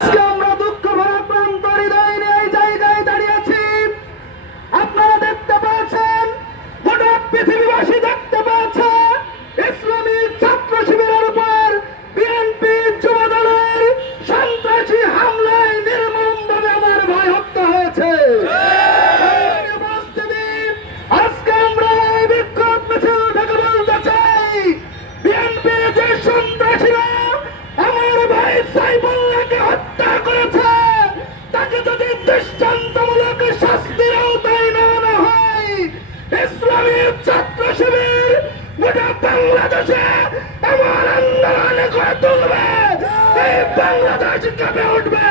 আজকে আমরা দুঃখ ভারাক্রান্ত হৃদয় নিয়ে এই জায়গায় দাঁড়িয়েছি। আপনারা দেখতে পাচ্ছেন, গোটা পৃথিবীবাসী দেখতে পাচ্ছে, ইসলামী ছাত্র শিবিরের উপর বিএনপি যুব দলের সন্ত্রাসী হামলায় নির্মমভাবে আমার ভাই হত্যা হয়েছে। আজকে আমরা এই বিক্ষোভ মিছিল থেকে বলতে চাই, বিএনপি যে সন্ত্রাসীরা আমার ভাই সাইফুল্লাহকে হত্যা করেছে, তাকে যদি দৃষ্টান্তমূলক শাস্তির আওতায় নেওয়া হয়, ইসলামী ছাত্র শিবির গোটা বাংলাদেশে এমন আন্দোলন করে তুলবে, এই বাংলাদেশ কেঁপে উঠবে।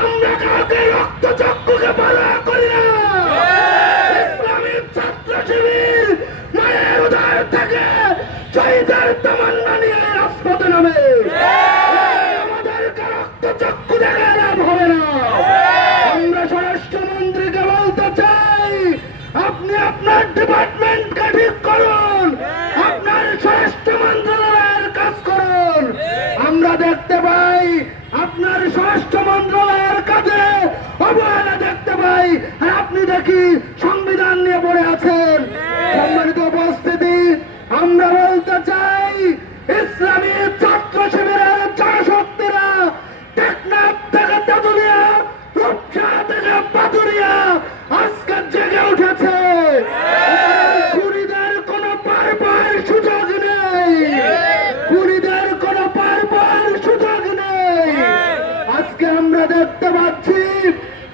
আমরা কাউকে রক্তচক্ষুকে বলা করি না। ইসলামী ছাত্র শিবির মায়ের উদয় থেকে শহীদের তামান্না নিয়ে রাজপথে নামে। আমাদেরকে রক্তচক্ষু দেখে লাভ হবে না। আমরা স্বরাষ্ট্রমন্ত্রীকে বলতে চাই, আপনি আপনার ডিপার্টমেন্টকে ঠিক করুন, আপনার স্বরাষ্ট্র মন্ত্রণালয়ের কাজ করুন। আমরা দেখতে পাই আপনার স্বরাষ্ট্র মন্ত্রণালয়ের কাজে অবহেলা দেখতে পাই, আর আপনি দেখি সংবিধান নিয়ে পড়ে আছেন। সম্মানিত উপস্থিতি, আমরা বলতে চাই, ইসলামী ছাত্র শিবিরের জনশক্তিরা টেকনাফ থেকে তেতুলিয়া, রূপসা থেকে পাতুরিয়া আজকে জেগে উঠেছে। খুনিদের কোনো পার সুযোগ নেই, খুনিদের কোনো পার সুযোগ নেই। আজকে আমরা দেখতে পাচ্ছি,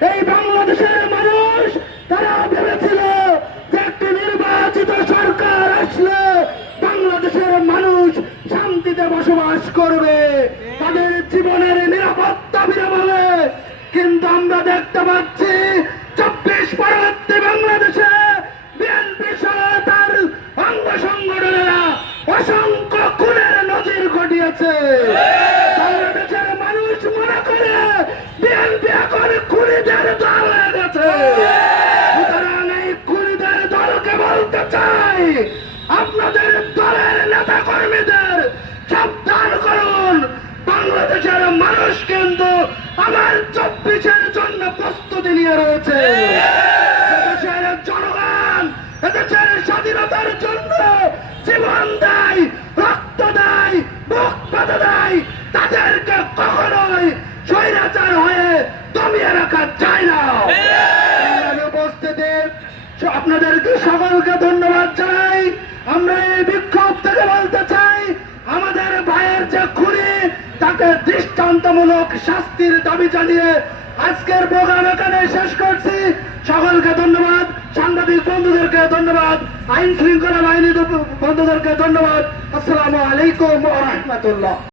এই বাংলাদেশের মানুষ তারা ভেবেছিল যে একটি নির্বাচিত সরকার আসলে বাংলাদেশের মানুষ শান্তিতে বসবাস করবে, তাদের জীবনের নিরাপত্তা ফিরে পাবে। কিন্তু আমরা দেখতে পাচ্ছি 24 পরবর্তী বাংলাদেশে বিএনপি সহ তার অঙ্গ সংগঠনেরা অসংখ্য খুনের নজির ঘটিয়েছে। বাংলাদেশের মানুষ মনে করে বিএনপি এখন খুনিদের দল হয়ে গেছে। সুতরাং এই খুনিদের দলকে বলতে চাই, আপনাদের দলের নেতা কর্মীদের সাবধান করুন। বাংলাদেশের মানুষ কিন্তু আমার 24-এর জন্য প্রস্তুতি নিয়ে রয়েছে। এদেশের জনগণ এদেশের স্বাধীনতার জন্য জীবন দেয়, রক্ত দেয়, বুক পেতে দেয়। তাদেরকে কখনোই স্বৈরাচার হয়ে দমিয়ে রাখা যায় না। উপস্থিতি আপনাদেরকে সকলকে ধন্যবাদ জানাই। আমরা এই বিক্ষোভ থেকে বলতে চাই, আমাদের ভাইয়ের যে খুনি, তাকে দৃষ্টান্তমূলক শাস্তির দাবি জানিয়ে আজকের প্রোগ্রাম এখানে শেষ করছি। সকলকে ধন্যবাদ, সাংবাদিক বন্ধুদেরকে ধন্যবাদ, আইন শৃঙ্খলা বাহিনী বন্ধুদেরকে ধন্যবাদ। আসসালামু আলাইকুম ওয়া রাহমাতুল্লাহ।